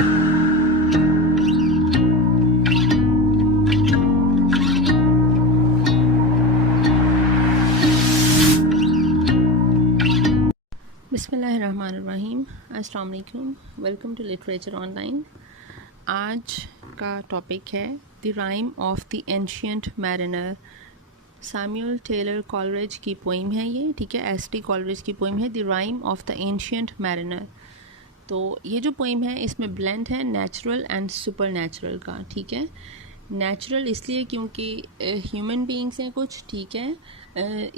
बिस्मिल्लाहिर्रहमानिर्रहीम, अस्सलाम वालेकुम, वेलकम टू लिटरेचर ऑनलाइन। आज का टॉपिक है the rime of the ancient mariner. Samuel Taylor Coleridge की पोइम है ये, ठीक है, एस.टी. कॉलरिज की पोइम है the rime of the ancient mariner. तो ये जो पोइम है इसमें ब्लेंड है नेचुरल एंड सुपर नेचुरल का, ठीक है। नेचुरल इसलिए क्योंकि ह्यूमन बीइंग्स हैं कुछ, ठीक है,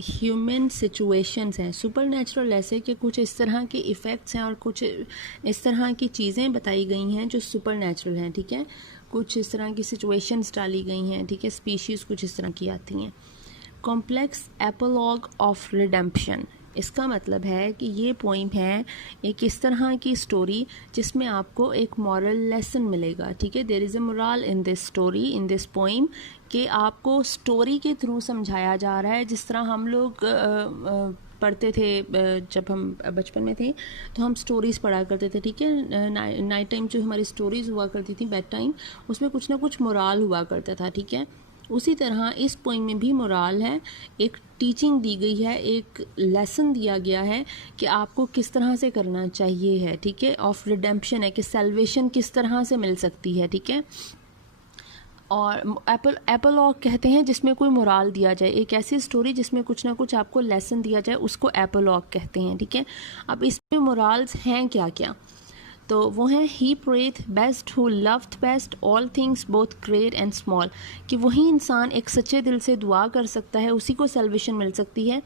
ह्यूमन सिचुएशंस हैं। सुपर नेचुरल ऐसे कि कुछ इस तरह के इफ़ेक्ट्स हैं और कुछ इस तरह की चीज़ें बताई गई हैं जो सुपर नेचुरल हैं, ठीक है। कुछ इस तरह की सिचुएशंस डाली गई हैं, ठीक है, स्पीशीज़ कुछ इस तरह की आती हैं। कॉम्प्लेक्स एपोलॉग ऑफ रिडेम्पशन, इसका मतलब है कि ये पोइम है एक इस तरह की स्टोरी जिसमें आपको एक मॉरल लेसन मिलेगा, ठीक है। There is a moral in this story, in this poem, कि आपको स्टोरी के थ्रू समझाया जा रहा है। जिस तरह हम लोग पढ़ते थे जब हम बचपन में थे तो हम स्टोरीज़ पढ़ा करते थे, ठीक है। नाइट टाइम जो हमारी स्टोरीज़ हुआ करती थी बेड टाइम, उसमें कुछ ना कुछ मोरल हुआ करता था, ठीक है। उसी तरह इस पोइम में भी मोरल है, एक टीचिंग दी गई है, एक लेसन दिया गया है कि आपको किस तरह से करना चाहिए है, ठीक है। ऑफ रिडेम्पशन है कि सैल्वेशन किस तरह से मिल सकती है, ठीक है। और एपोलॉग कहते हैं जिसमें कोई मोरल दिया जाए, एक ऐसी स्टोरी जिसमें कुछ ना कुछ आपको लेसन दिया जाए, उसको एपोलॉग कहते हैं, ठीक है। अब इसमें मोरल्स हैं क्या क्या, तो वो हैं ही prayeth best who loved best all things both great and small, कि वही इंसान एक सच्चे दिल से दुआ कर सकता है, उसी को सल्वेशन मिल सकती है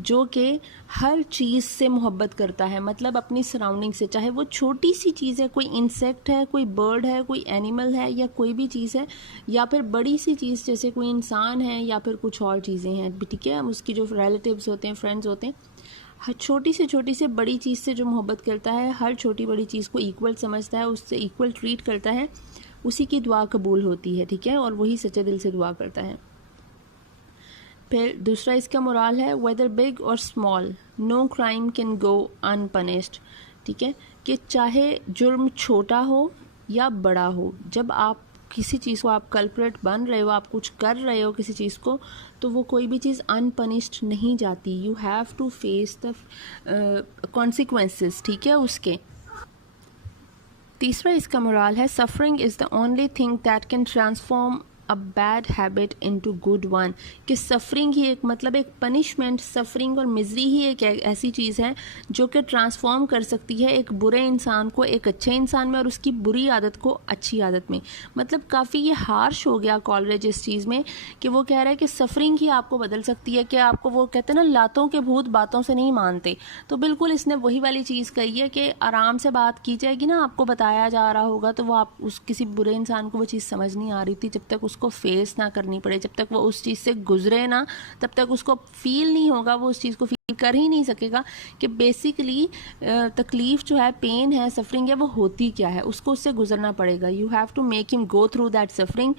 जो कि हर चीज़ से मोहब्बत करता है, मतलब अपनी सराउंडिंग से, चाहे वो छोटी सी चीज़ है, कोई इंसेक्ट है, कोई बर्ड है, कोई एनिमल है, या कोई भी चीज़ है, या फिर बड़ी सी चीज़ जैसे कोई इंसान है या फिर कुछ और चीज़ें हैं, ठीक है। उसकी जो रिलेटिव्स होते हैं, फ्रेंड्स होते हैं, हर छोटी से बड़ी चीज़ से जो मोहब्बत करता है, हर छोटी बड़ी चीज़ को इक्वल समझता है, उससे इक्वल ट्रीट करता है, उसी की दुआ कबूल होती है, ठीक है, और वही सच्चे दिल से दुआ करता है। फिर दूसरा इसका मोरल है वेदर बिग और small no crime can go unpunished, ठीक है, कि चाहे जुर्म छोटा हो या बड़ा हो, जब आप किसी चीज़ को आप कल्प्रेट बन रहे हो, आप कुछ कर रहे हो किसी चीज़ को, तो वो कोई भी चीज़ अनपनिश्ड नहीं जाती। You have to face the consequences, ठीक है, उसके। तीसरा इसका मोरल है suffering is the only thing that can transform a bad habit into good one, कि सफरिंग ही एक, मतलब एक पनिशमेंट, सफरिंग और मिजरी ही एक ऐसी चीज़ है जो कि ट्रांसफॉर्म कर सकती है एक बुरे इंसान को एक अच्छे इंसान में और उसकी बुरी आदत को अच्छी आदत में। मतलब काफ़ी ये हार्श हो गया कॉलरिज इस चीज़ में कि वो कह रहा है कि सफरिंग ही आपको बदल सकती है, कि आपको, वो कहते हैं ना लातों के भूत बातों से नहीं मानते, तो बिल्कुल इसने वही वाली चीज़ कही है कि आराम से बात की जाएगी ना, आपको बताया जा रहा होगा, तो वो आप उस किसी बुरे इंसान को वो चीज़ समझ नहीं आ रही थी, जब तक उसको फेस ना करनी पड़े, जब तक वो उस चीज़ से गुजरे ना, तब तक उसको फील नहीं होगा, वो उस चीज़ को फील कर ही नहीं सकेगा कि बेसिकली तकलीफ़ जो है, पेन है, सफरिंग है, वो होती क्या है, उसको उससे गुजरना पड़ेगा। You have to make him go through that suffering,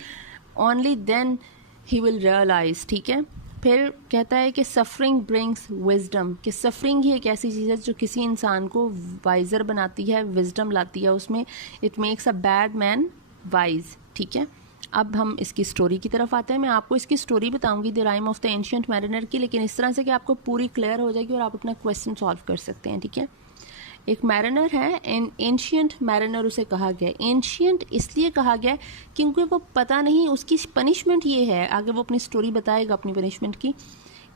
only then he will realise, ठीक है। फिर कहता है कि सफरिंग ब्रिंग्स विजडम, कि सफरिंग ही एक ऐसी चीज़ है जो किसी इंसान को वाइजर बनाती है, विजडम लाती है उसमें, it makes a bad man wise, ठीक है। अब हम इसकी स्टोरी की तरफ आते हैं। मैं आपको इसकी स्टोरी बताऊंगी the rime of the ancient mariner की, लेकिन इस तरह से कि आपको पूरी क्लियर हो जाएगी और आप अपना क्वेश्चन सॉल्व कर सकते हैं, ठीक है। एक मैरिनर है, एंशिएंट मैरिनर उसे कहा गया। एंशिएंट इसलिए कहा गया क्योंकि वो पता नहीं, उसकी पनिशमेंट ये है, आगे वो अपनी स्टोरी बताएगा अपनी पनिशमेंट की,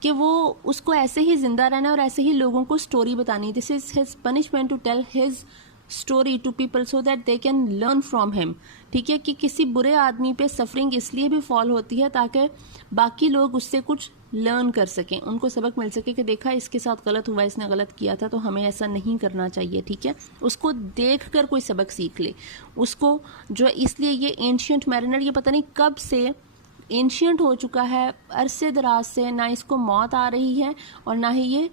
कि वो उसको ऐसे ही ज़िंदा रहना और ऐसे ही लोगों को स्टोरी बतानी। This is his punishment to tell his story to people so that they can learn from him, ठीक है। कि किसी बुरे आदमी पे सफरिंग इसलिए भी फॉल होती है ताकि बाकी लोग उससे कुछ लर्न कर सकें, उनको सबक मिल सके कि देखा इसके साथ गलत हुआ, इसने गलत किया था, तो हमें ऐसा नहीं करना चाहिए, ठीक है। उसको देख कर कोई सबक सीख ले उसको, जो इसलिए ये एंशिएंट मैरिनर, ये पता नहीं कब से एंशिएंट हो चुका है, अरसे दराज से, ना इसको मौत आ रही है और ना ही ये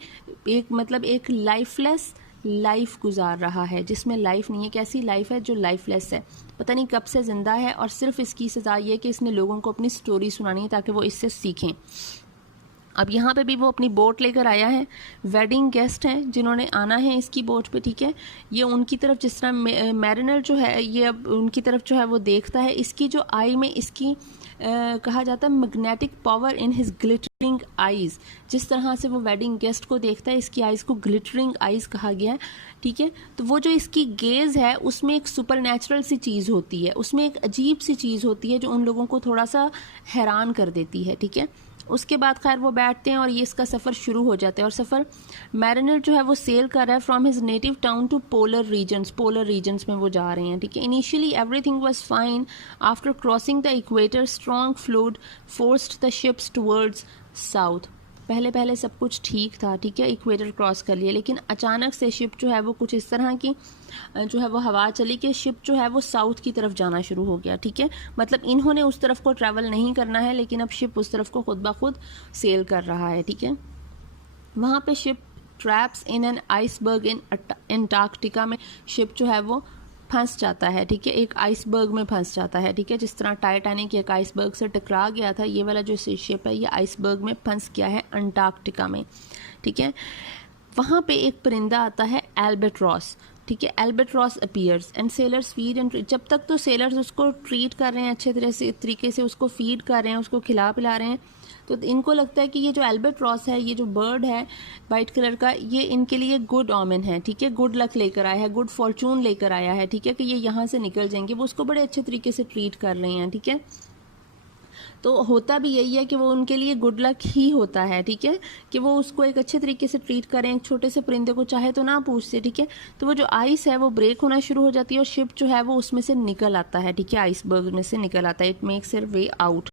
एक, मतलब एक लाइफलेस लाइफ गुजार रहा है जिसमें लाइफ नहीं है। कैसी लाइफ है जो लाइफलेस है, पता नहीं कब से ज़िंदा है, और सिर्फ इसकी सज़ा ये कि इसने लोगों को अपनी स्टोरी सुनानी है ताकि वो इससे सीखें। अब यहाँ पे भी वो अपनी बोट लेकर आया है, वेडिंग गेस्ट हैं जिन्होंने आना है इसकी बोट पे, ठीक है। ये उनकी तरफ जिस तरह मैरिनर जो है ये अब उनकी तरफ जो है वो देखता है, इसकी जो आई में इसकी कहा जाता है magnetic power in his glittering eyes, जिस तरह से वो वेडिंग गेस्ट को देखता है इसकी आइज़ को ग्लिटरिंग आइज़ कहा गया है, ठीक है। तो वो जो इसकी गेज़ है उसमें एक सुपर नेचुरल सी चीज़ होती है, उसमें एक अजीब सी चीज़ होती है जो उन लोगों को थोड़ा सा हैरान कर देती है, ठीक है। उसके बाद खैर वो बैठते हैं और ये इसका सफ़र शुरू हो जाता है। और सफ़र मैरिनर जो है वो सेल कर रहा है from his native town to polar regions में वो जा रहे हैं, ठीक है। Initially everything was fine, after crossing the equator strong flood forced the ships towards south. पहले पहले सब कुछ ठीक था, ठीक है, इक्वेटर क्रॉस कर लिया, लेकिन अचानक से शिप जो है वो कुछ इस तरह की जो है वो हवा चली कि शिप जो है वो साउथ की तरफ जाना शुरू हो गया, ठीक है। मतलब इन्होंने उस तरफ को ट्रैवल नहीं करना है, लेकिन अब शिप उस तरफ को खुद ब खुद सेल कर रहा है, ठीक है। वहाँ पे ship traps in an iceberg in Antarctica में शिप जो है वो फंस जाता है, ठीक है, एक आइसबर्ग में फंस जाता है, ठीक है। जिस तरह टाइटैनिक एक आइसबर्ग से टकरा गया था, ये वाला जो शिप है ये आइसबर्ग में फंस गया है अंटार्कटिका में, ठीक है। वहाँ पे एक परिंदा आता है एल्बेट्रॉस, ठीक है। Albatross appears and sellers feed and, जब तक तो सेलर्स उसको ट्रीट कर रहे हैं अच्छे तरीके से उसको फीड कर रहे हैं, उसको खिला पिला रहे हैं, तो इनको लगता है कि ये जो एल्बेट्रॉस है, ये जो बर्ड है वाइट कलर का, ये इनके लिए गुड ऑमेन है, ठीक है, गुड लक लेकर आया है, गुड फॉर्चून लेकर आया है, ठीक है, कि ये यहाँ से निकल जाएंगे। वो उसको बड़े अच्छे तरीके से ट्रीट कर रहे हैं, ठीक है। तो होता भी यही है कि वो उनके लिए गुड लक ही होता है, ठीक है, कि वो उसको एक अच्छे तरीके से ट्रीट करें। एक छोटे से परिंदे को चाहे तो ना पूछते, ठीक है। तो वो जो आइस है वो ब्रेक होना शुरू हो जाती है और शिप जो है वो उसमें से निकल आता है, ठीक है, आइसबर्ग में से निकल आता है, it makes it way out.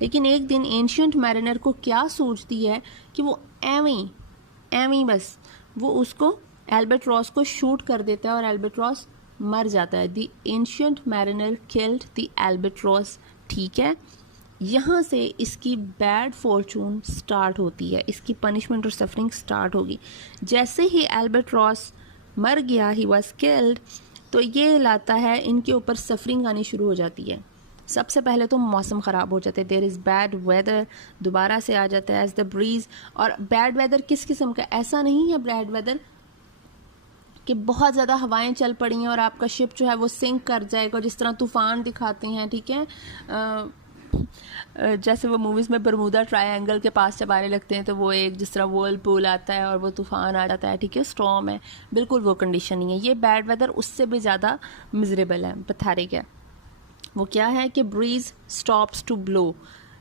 लेकिन एक दिन एंशियंट मैरिनर को क्या सोचती है कि वो एवं बस वो उसको एल्बेट्रॉस को शूट कर देता है और एल्बेट्रॉस मर जाता है। The ancient mariner killed the albatross, ठीक है। यहाँ से इसकी बैड फॉर्चून स्टार्ट होती है, इसकी पनिशमेंट और सफरिंग स्टार्ट होगी। जैसे ही एल्बेट्रॉस मर गया, ही वॉज किल्ड, तो ये लाता है इनके ऊपर सफरिंग आनी शुरू हो जाती है। सबसे पहले तो मौसम ख़राब हो जाता है, देयर इज़ बैड वेदर दोबारा से आ जाता है एज द ब्रीज। और बैड वेदर किस किस्म का, ऐसा नहीं है बैड वेदर कि बहुत ज़्यादा हवाएं चल पड़ी हैं और आपका शिप जो है वो सिंक कर जाएगा, जिस तरह तूफ़ान दिखाते हैं, ठीक है। जैसे वो मूवीज़ में बरमूदा ट्रायंगल के पास जब आने लगते हैं तो वो एक जिस तरह वर्लपूल आता है और वो तूफ़ान आ जाता है, ठीक है, स्टॉर्म है, बिल्कुल वो कंडीशन नहीं है। ये बैड वेदर उससे भी ज़्यादा मिजरेबल है, पैथेटिक है। वो क्या है कि ब्रीज स्टॉप्स टू ब्लो,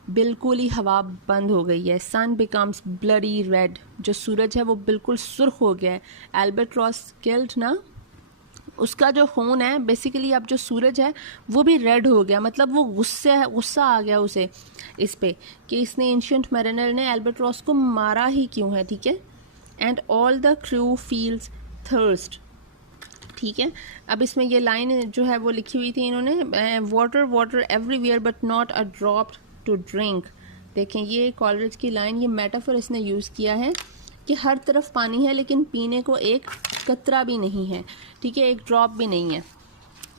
बिल्कुल ही हवा बंद हो गई है। सन बिकम्स ब्लडी रेड, जो सूरज है वो बिल्कुल सुर्ख हो गया है। एल्बेट्रॉस किल्ड ना, उसका जो खून है बेसिकली अब जो सूरज है वो भी रेड हो गया, मतलब वो गुस्सा आ गया उसे इस पे कि इसने एंशियंट मैरिनर ने एल्बेट्रॉस को मारा ही क्यों है, ठीक है। And all the crew feels thirst, ठीक है। अब इसमें ये लाइन जो है वो लिखी हुई थी इन्होंने, water water everywhere but not a drop to drink. देखें ये कॉलरिज की लाइन, ये मेटाफर इसने यूज़ किया है कि हर तरफ पानी है लेकिन पीने को एक कतरा भी नहीं है, ठीक है, एक ड्रॉप भी नहीं है।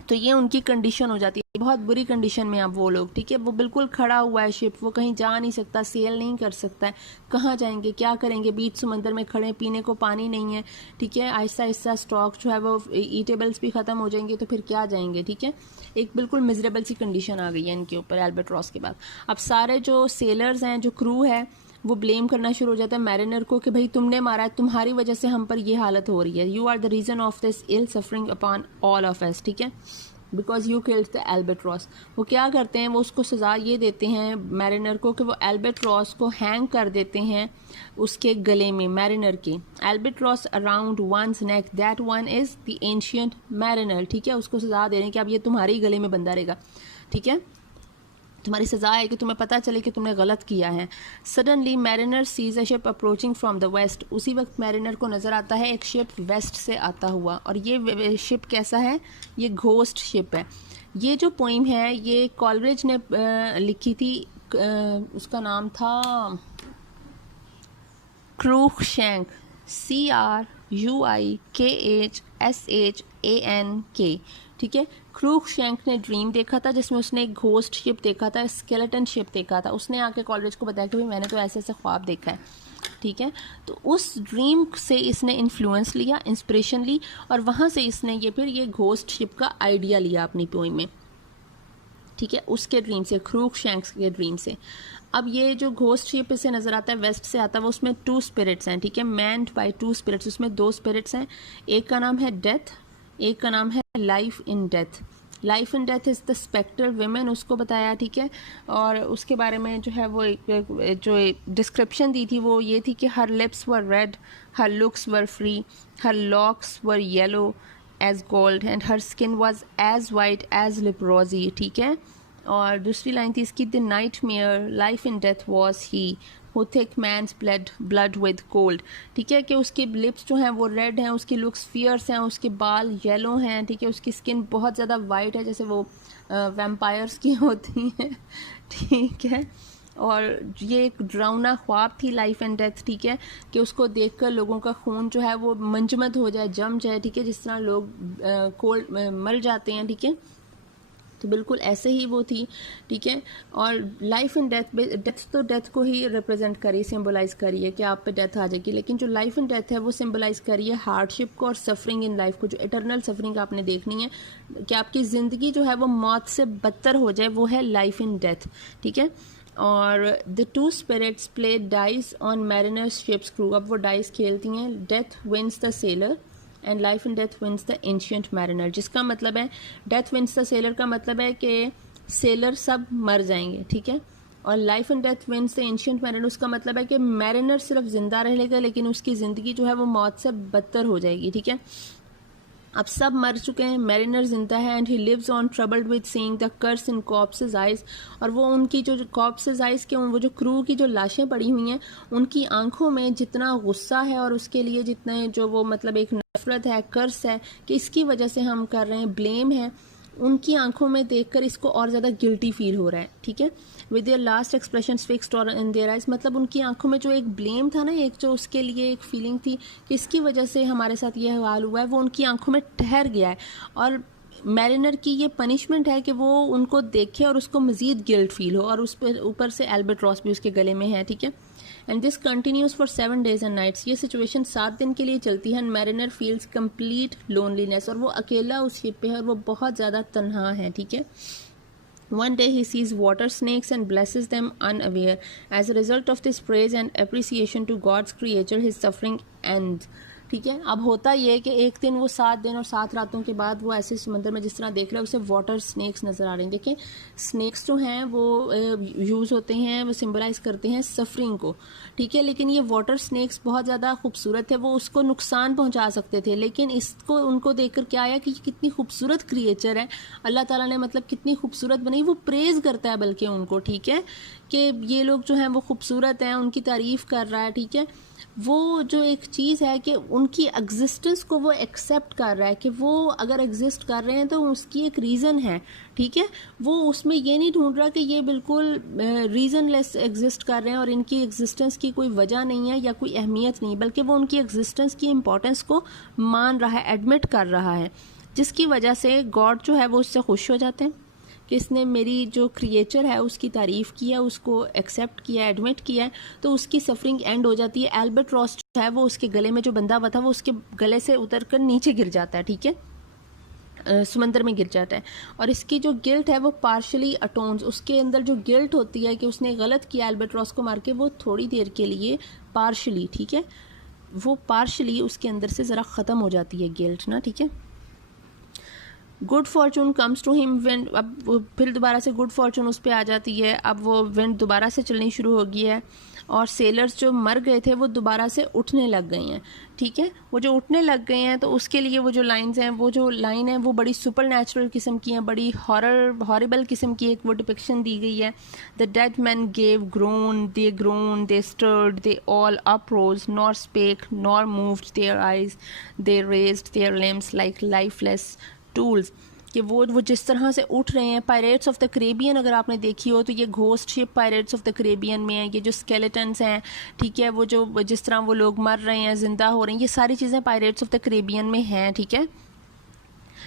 तो ये उनकी कंडीशन हो जाती है, बहुत बुरी कंडीशन में अब वो लोग, ठीक है। वो बिल्कुल खड़ा हुआ है शिप, वो कहीं जा नहीं सकता, सेल नहीं कर सकता है, कहाँ जाएंगे, क्या करेंगे, बीच समंदर में खड़े, पीने को पानी नहीं है, ठीक है। आहिस्ता आहिस्ता स्टॉक जो है वो ईटेबल्स भी ख़त्म हो जाएंगे, तो फिर क्या जाएंगे, ठीक है। एक बिल्कुल मिजरेबल सी कंडीशन आ गई है इनके ऊपर एल्बेट्रॉस के बाद। अब सारे जो सेलर्स हैं, जो क्रू है, वो ब्लेम करना शुरू हो जाता है मैरिनर को कि भाई तुमने मारा है, तुम्हारी वजह से हम पर ये हालत हो रही है, you are the reason of this ill suffering upon all of us, ठीक है, because you killed the albatross. वो क्या करते हैं, वो उसको सज़ा ये देते हैं मैरिनर को कि वो एल्बेट्रॉस को हैंग कर देते हैं उसके गले में, मैरिनर के। Albatross around one's neck, that one is the ancient mariner, ठीक है। उसको सज़ा दे रहे हैं कि अब ये तुम्हारे ही गले में बंधा रहेगा, ठीक है, तुम्हारी सज़ा है कि तुम्हें पता चले कि तुमने गलत किया है। Suddenly mariner sees a ship approaching from the west, उसी वक्त मैरिनर को नज़र आता है एक शिप वेस्ट से आता हुआ, और ये शिप कैसा है, ये घोस्ट शिप है। ये जो पोइम है ये कॉलरिज ने लिखी थी, उसका नाम था क्रूकशैंक, CRUIKHSHANK, ठीक है। क्रूकशैंक ने ड्रीम देखा था जिसमें उसने एक घोस्ट शिप देखा था, स्केलेटन शिप देखा था। उसने आके कॉलरिज को बताया कि भाई मैंने तो ऐसे ऐसे ख्वाब देखा है, ठीक है। तो उस ड्रीम से इसने इन्फ्लुएंस लिया, इंस्पिरेशन ली, और वहाँ से इसने ये फिर ये घोस्ट शिप का आइडिया लिया अपनी पोइम में, ठीक है, उसके ड्रीम से, क्रूकशैंक्स के ड्रीम से। अब ये जो घोस्ट शिप से नज़र आता है, वेस्ट से आता है, वो उसमें 2 स्पिरिट्स हैं, ठीक है, मैन्ड बाय 2 स्पिरिट्स। उसमें 2 स्पिरिट्स हैं, एक का नाम है डेथ, एक का नाम है life in death. Life in death is the spectre women, उसको बताया, ठीक है। और उसके बारे में जो है वो जो डिस्क्रिप्शन दी थी वो ये थी कि her lips were red, her looks were free, her locks were yellow as gold and her skin was as white as leprosy, ठीक है। और दूसरी लाइन थी इसकी, the nightmare life in death was he who thick man's blood with cold, ठीक है, कि उसके लिप्स जो हैं वो रेड हैं, उसकी लुक्स फियर्स हैं, उसके बाल येलो हैं, ठीक है, उसकी स्किन बहुत ज़्यादा वाइट है जैसे वो वैम्पायर्स की होती हैं, ठीक है। और ये एक ड्राउना ख्वाब थी लाइफ एंड डेथ, ठीक है, कि उसको देखकर लोगों का खून जो है वो मंजमद हो जाए, जम जाए, ठीक है, जिस तरह लोग कोल्ड मर जाते हैं, ठीक है। तो बिल्कुल ऐसे ही वो थी, ठीक है। और लाइफ इन डेथ, डेथ तो डेथ को ही रिप्रेजेंट करी, सिंबलाइज करी है कि आप पे डेथ आ जाएगी, लेकिन जो लाइफ इन डेथ है वो सिंबलाइज करी है हार्डशिप को और सफरिंग इन लाइफ को, जो इटरनल सफरिंग आपने देखनी है कि आपकी ज़िंदगी जो है वो मौत से बदतर हो जाए, वो है लाइफ इन डेथ, ठीक है। और the 2 spirits play dice on mariner's ship's crew, अब वो डाइस खेलती हैं, death wins the sailor and life in death wins the ancient mariner, जिसका मतलब है डेथ विंस द सेलर का मतलब है कि सेलर सब मर जाएंगे, ठीक है। और life in death wins the ancient mariner, उसका मतलब है कि मैरिनर सिर्फ जिंदा रहेगा लेकिन उसकी ज़िंदगी जो है वो मौत से बदतर हो जाएगी, ठीक है। अब सब मर चुके हैं, मैरिनर जिंदा है, and he lives on troubled with seeing the curse in corpses eyes, और वो उनकी जो कॉर्प्सेस आइज के वो जो क्रू की जो लाशें पड़ी हुई हैं उनकी आंखों में जितना गुस्सा है और उसके लिए जितने जो वो मतलब एक नफरत है, कर्स है कि इसकी वजह से हम कर रहे हैं, ब्लेम है, उनकी आंखों में देखकर इसको और ज़्यादा गिल्टी फील हो रहा है, ठीक है। With their last expression fixed और इन देयर आइज, मतलब उनकी आंखों में जो एक ब्लेम था ना, एक जो उसके लिए एक फीलिंग थी कि इसकी वजह से हमारे साथ ये हाल हुआ है, वो उनकी आंखों में ठहर गया है। और मैरिनर की ये पनिशमेंट है कि वो उनको देखे और उसको मज़ीद गिल्ट फील हो, और उस पर ऊपर से एल्बाट्रॉस भी उसके गले में है, ठीक है। And this continues for 7 days and nights, ये सिचुएशन 7 दिन के लिए चलती है। मैरिनर फील्स कंप्लीट लोनलीनेस, और वो अकेला उस शिप पे है और वो बहुत ज़्यादा तन्हा है, ठीक है। One day he sees water snakes and blesses them unaware. As a result of this praise and appreciation to God's creature, his suffering ends. ठीक है। अब होता ये है कि एक दिन वो 7 दिन और 7 रातों के बाद वो ऐसे समंदर में जिस तरह देख रहे हैं उसे वाटर स्नेक्स नज़र आ रहे हैं। देखें, स्नेक्स जो हैं वो यूज़ होते हैं, वो सिंबलाइज करते हैं सफरिंग को, ठीक है। लेकिन ये वाटर स्नेक्स बहुत ज़्यादा खूबसूरत है, वो उसको नुकसान पहुंचा सकते थे, लेकिन इसको उनको देखकर क्या आया कि कितनी खूबसूरत क्रिएचर है, अल्लाह ताला ने मतलब कितनी खूबसूरत बनाई, वो प्रेज़ करता है बल्कि उनको, ठीक है, कि ये लोग जो हैं वो खूबसूरत हैं, उनकी तारीफ़ कर रहा है, ठीक है। वो जो एक चीज़ है कि उनकी एग्जिस्टेंस को वो एक्सेप्ट कर रहा है कि वो अगर एग्जिस्ट कर रहे हैं तो उसकी एक रीज़न है, ठीक है। वो उसमें ये नहीं ढूंढ रहा कि ये बिल्कुल रीज़नलेस एग्जिस्ट कर रहे हैं और इनकी एग्जिस्टेंस की कोई वजह नहीं है या कोई अहमियत नहीं, बल्कि वो उनकी एग्जिस्टेंस की इम्पोर्टेंस को मान रहा है, एडमिट कर रहा है, जिसकी वजह से गॉड जो है वो उससे खुश हो जाते हैं कि इसने मेरी जो क्रिएचर है उसकी तारीफ़ की है, उसको एक्सेप्ट किया, एडमिट किया है, तो उसकी सफरिंग एंड हो जाती है। एल्बाट्रॉस जो है वो उसके गले में जो बंधा हुआ था वो उसके गले से उतर कर नीचे गिर जाता है, ठीक है, समंदर में गिर जाता है। और इसकी जो गिल्ट है वो पार्शली अटोन्स, उसके अंदर जो गिल्ट होती है कि उसने गलत किया एल्बाट्रॉस को मार के, वो थोड़ी देर के लिए पार्शली, ठीक है, वो पार्शली उसके अंदर से ज़रा ख़त्म हो जाती है गिल्ट ना, ठीक है। Good fortune comes to him wind, अब फिर दोबारा से गुड फॉर्चून उस पर आ जाती है। अब वो विंड दोबारा से चलनी शुरू हो गई है और सेलर्स जो मर गए थे वो दोबारा से उठने लग गए हैं, ठीक है। वो जो उठने लग गए हैं तो उसके लिए वो जो लाइंस हैं, वो जो लाइन है वो बड़ी सुपर नेचुरल किस्म की हैं, बड़ी हॉरिबल किस्म की एक वो डिपिक्शन दी गई है। The dead man gave groan, they stirred, they all uprose, nor spake nor moved their eyes, they raised their limbs like lifeless tools, कि वो जिस तरह से उठ रहे हैं। पायरेट्स ऑफ द कैरेबियन अगर आपने देखी हो तो ये ghost ship pirates of the Caribbean में है, ये जो स्केलेटन्स हैं, ठीक है, वो जो जिस तरह वो लोग मर रहे हैं, जिंदा हो रहे हैं, ये सारी चीज़ें पायरेट्स ऑफ द कैरेबियन में हैं, ठीक है।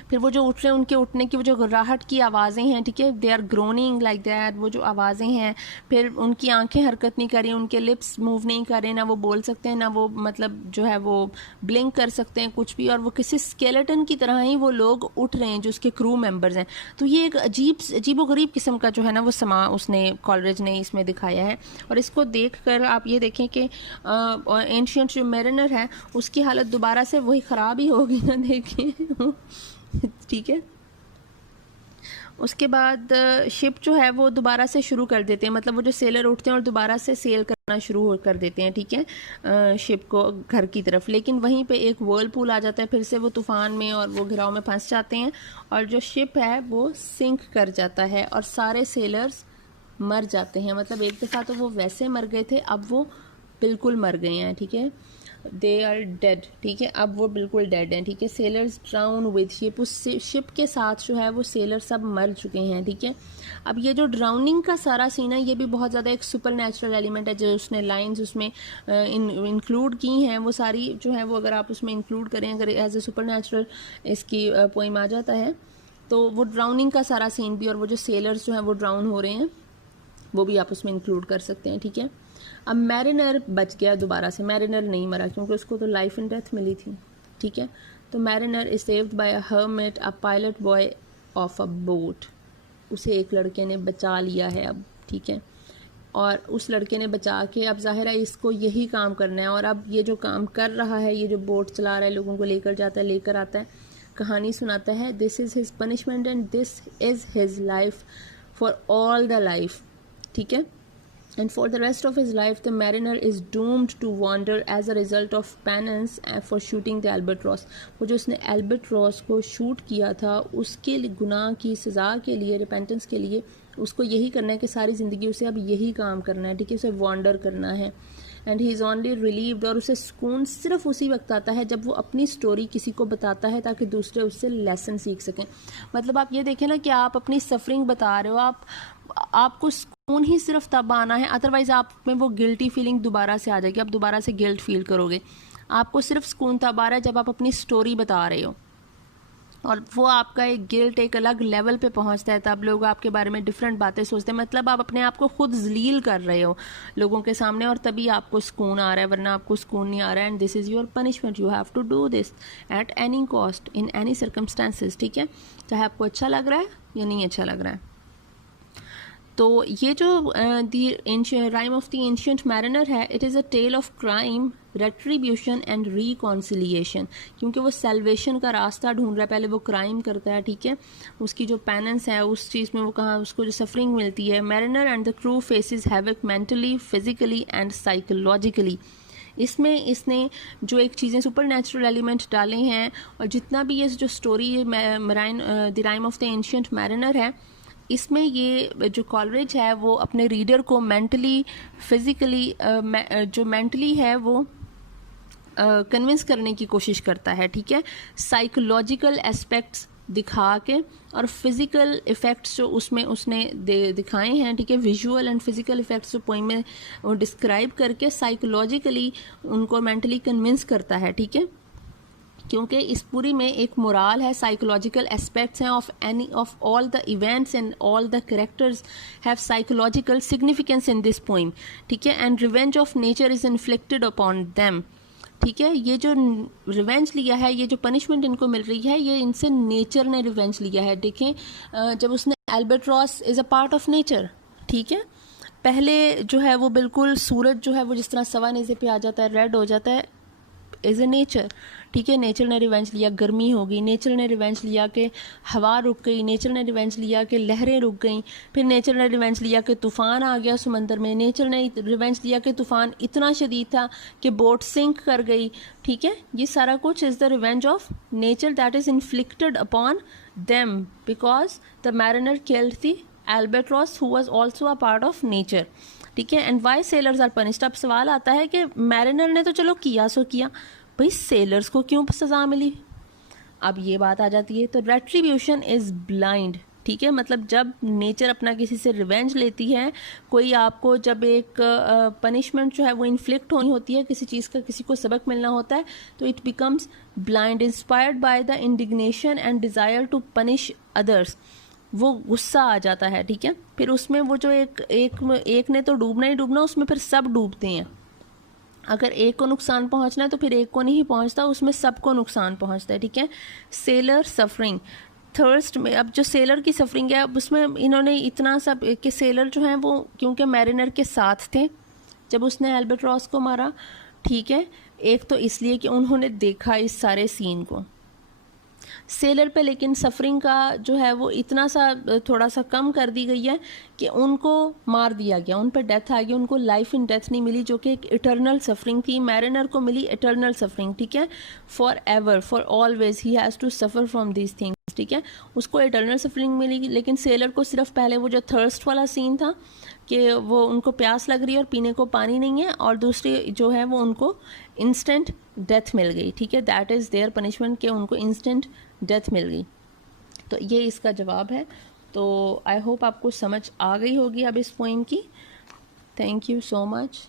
फिर वो जो उठ रहे हैं उनके उठने की वो जो घबराहट की आवाज़ें हैं, ठीक है, they are groaning like that, वो जो आवाज़ें हैं, फिर उनकी आंखें हरकत नहीं कर रही, उनके लिप्स मूव नहीं कर रहे, ना वो बोल सकते हैं, ना वो मतलब जो है वो ब्लिंक कर सकते हैं कुछ भी, और वो किसी स्केलेटन की तरह ही वो लोग उठ रहे हैं जो उसके क्रू मेंबर्स हैं। तो ये एक अजीबोगरीब किस्म का जो है ना वो समा उसने कॉलरिज ने इसमें दिखाया है। और इसको देख कर आप ये देखें कि एंशियंट जो मैरिनर है उसकी हालत दोबारा से वही ख़राब ही होगी ना, देखिए ठीक है। उसके बाद शिप जो है वो दोबारा से शुरू कर देते हैं, मतलब वो जो सेलर उठते हैं और दोबारा से सेल करना शुरू कर देते हैं, ठीक है, शिप को घर की तरफ। लेकिन वहीं पे एक वर्लपूल आ जाता है, फिर से वो तूफ़ान में और वो घिराव में फंस जाते हैं और जो शिप है वो सिंक कर जाता है और सारे सेलर्स मर जाते हैं। मतलब एक दफ़ा तो वो वैसे मर गए थे, अब वो बिल्कुल मर गए हैं, ठीक है, दे आर डेड, ठीक है, अब वो बिल्कुल डेड हैं, ठीक है। सेलर्स ड्राउन विद शिप, उस शिप के साथ जो है वो सेलर सब मर चुके हैं, ठीक है। अब ये जो ड्राउनिंग का सारा सीन है ये भी बहुत ज़्यादा एक सुपर नेचुरल एलिमेंट है, जो उसने लाइंस उसमें इंक्लूड की हैं, वो सारी जो है वो अगर आप उसमें इंक्लूड करें, अगर एज ए सुपर नेचुरल इसकी पोइम आ जाता है, तो वो ड्राउनिंग का सारा सीन भी और वो जो सेलर्स जो हैं वो ड्राउन हो रहे हैं वो भी आप उसमें इंक्लूड कर सकते हैं, ठीक है। अब मैरिनर बच गया दोबारा से, मैरिनर नहीं मरा क्योंकि उसको तो लाइफ एंड डेथ मिली थी, ठीक है। तो mariner is saved by a hermit, a pilot boy of a boat. उसे एक लड़के ने बचा लिया है अब, ठीक है, और उस लड़के ने बचा के अब ज़ाहिर है इसको यही काम करना है। और अब ये जो काम कर रहा है, ये जो बोट चला रहा है, लोगों को लेकर जाता है, लेकर आता है, कहानी सुनाता है, this is his punishment and this is his life for all the life, ठीक है। And for the rest of his life, the mariner is doomed to wander as a result of penance for shooting the albatross. वो जो उसने albatross को shoot किया था उसके गुनाह की सज़ा के लिए, रिपेंटेंस के लिए, उसको यही करना है कि सारी ज़िंदगी उसे अब यही काम करना है, ठीक है, उसे वांडर करना है। And he is only relieved, और उसे सुकून सिर्फ उसी वक्त आता है जब वो अपनी स्टोरी किसी को बताता है ताकि दूसरे उससे लेसन सीख सकें। मतलब आप ये देखें ना कि आप अपनी सफरिंग बता रहे हो, आपको सुकून ही सिर्फ तब आना है, अदरवाइज़ आप में वो गिल्टी फीलिंग दोबारा से आ जाएगी, आप दोबारा से गिल्ट फील करोगे। आपको सिर्फ सुकून तब आ रहा है जब आप अपनी स्टोरी बता रहे हो, और वो आपका एक गिल्ट एक अलग लेवल पे पहुंचता है, तब लोग आपके बारे में डिफरेंट बातें सोचते हैं। मतलब आप अपने आप को खुद जलील कर रहे हो लोगों के सामने, और तभी आपको सुकून आ रहा है, वरना आपको सुकून नहीं आ रहा है। And this is your punishment, you have to do this at any cost in any circumstances, ठीक है, चाहे आपको अच्छा लग रहा है या नहीं अच्छा लग रहा है। तो ये जो rime of the ancient mariner है, it is a tale of crime, retribution and reconciliation, क्योंकि वो सेल्वेशन का रास्ता ढूंढ रहा है। पहले वो क्राइम करता है, ठीक है, उसकी जो पेनेंस है उस चीज़ में वो कहाँ उसको जो सफरिंग मिलती है। Mariner and the crew faces havoc mentally, physically and psychologically. इसमें इसने जो एक चीज़ें सुपर नेचुरल एलिमेंट डाले हैं, और जितना भी ये जो story the rime of the ancient mariner है, इसमें ये जो कॉलरिज है वो अपने रीडर को मेंटली, फिज़िकली, जो मेंटली है वो कन्विंस करने की कोशिश करता है, ठीक है, साइकोलॉजिकल एस्पेक्ट्स दिखा के, और फिज़िकल इफ़ेक्ट्स जो उसमें उसने दिखाए हैं, ठीक है, विजुअल एंड फिज़िकल इफ़ेक्ट्स जो पोइम में वो डिस्क्राइब करके साइकोलॉजिकली उनको मेंटली कन्विंस करता है, ठीक है, क्योंकि इस पूरी में एक मोरल है, साइकोलॉजिकल एस्पेक्ट्स हैं of all the events and all the characters have psychological significance in this poem, ठीक है। And revenge of nature is inflicted upon them, ठीक है, ये जो रिवेंज लिया है, ये जो पनिशमेंट इनको मिल रही है, ये इनसे नेचर ने रिवेंज लिया है। देखें जब उसने albatross is a part of nature, ठीक है, पहले जो है वो बिल्कुल सूरज जो है वो जिस तरह सवा नेज़े पे आ जाता है, रेड हो जाता है, इज़ ए नेचर, ठीक है, नेचर ने रिवेंज लिया, गर्मी हो गई, नेचर ने रिवेंज लिया कि हवा रुक गई, नेचर ने रिवेंज लिया कि लहरें रुक गई, फिर नेचर ने रिवेंज लिया कि तूफ़ान आ गया समंदर में, नेचर ने रिवेंज लिया कि तूफ़ान इतना शदीद था कि बोट सिंक कर गई, ठीक है। ये सारा कुछ is the revenge of nature that is inflicted upon them because the mariner killed the albatross who was also a part of nature, ठीक है। And why sailors are punished. अब सवाल आता है कि मैरिनर ने तो चलो किया सो किया, भाई सेलर्स को क्यों सज़ा मिली? अब ये बात आ जाती है। तो रेट्रीब्यूशन इज़ ब्लाइंड, ठीक है, मतलब जब नेचर अपना किसी से रिवेंज लेती है, कोई आपको जब एक पनिशमेंट जो है वो इन्फ्लिक्ट होनी होती है, किसी चीज़ का किसी को सबक मिलना होता है, तो it becomes blind, inspired by the indignation and desire to punish others, वो गुस्सा आ जाता है, ठीक है। फिर उसमें वो जो एक ने तो डूबना ही डूबना, उसमें फिर सब डूबते हैं। अगर एक को नुकसान पहुंचना है तो फिर एक को नहीं पहुंचता, उसमें सबको नुकसान पहुंचता है, ठीक है। सेलर सफरिंग, थर्स्ट में, अब जो सेलर की सफरिंग है, अब उसमें इन्होंने इतना सब कि सेलर जो हैं वो क्योंकि मैरिनर के साथ थे जब उसने एल्बाट्रॉस को मारा, ठीक है। एक तो इसलिए कि उन्होंने देखा इस सारे सीन को। सेलर पे लेकिन सफरिंग का जो है वो इतना सा थोड़ा सा कम कर दी गई है कि उनको मार दिया गया, उन पर डेथ आ गई, उनको लाइफ इन डेथ नहीं मिली, जो कि एक इटर्नल सफरिंग थी। मैरिनर को मिली इटर्नल सफरिंग, ठीक है, for ever, for always he has to suffer from these things, ठीक है, उसको इटर्नल सफरिंग मिली। लेकिन सेलर को सिर्फ पहले वो जो थर्स्ट वाला सीन था कि वो उनको प्यास लग रही है और पीने को पानी नहीं है, और दूसरी जो है वो उनको इंस्टेंट डेथ मिल गई, ठीक है, दैट इज़ देयर पनिशमेंट, कि उनको इंस्टेंट डेथ मिल गई। तो ये इसका जवाब है। तो आई होप आपको समझ आ गई होगी अब इस पोइम की। Thank you so much.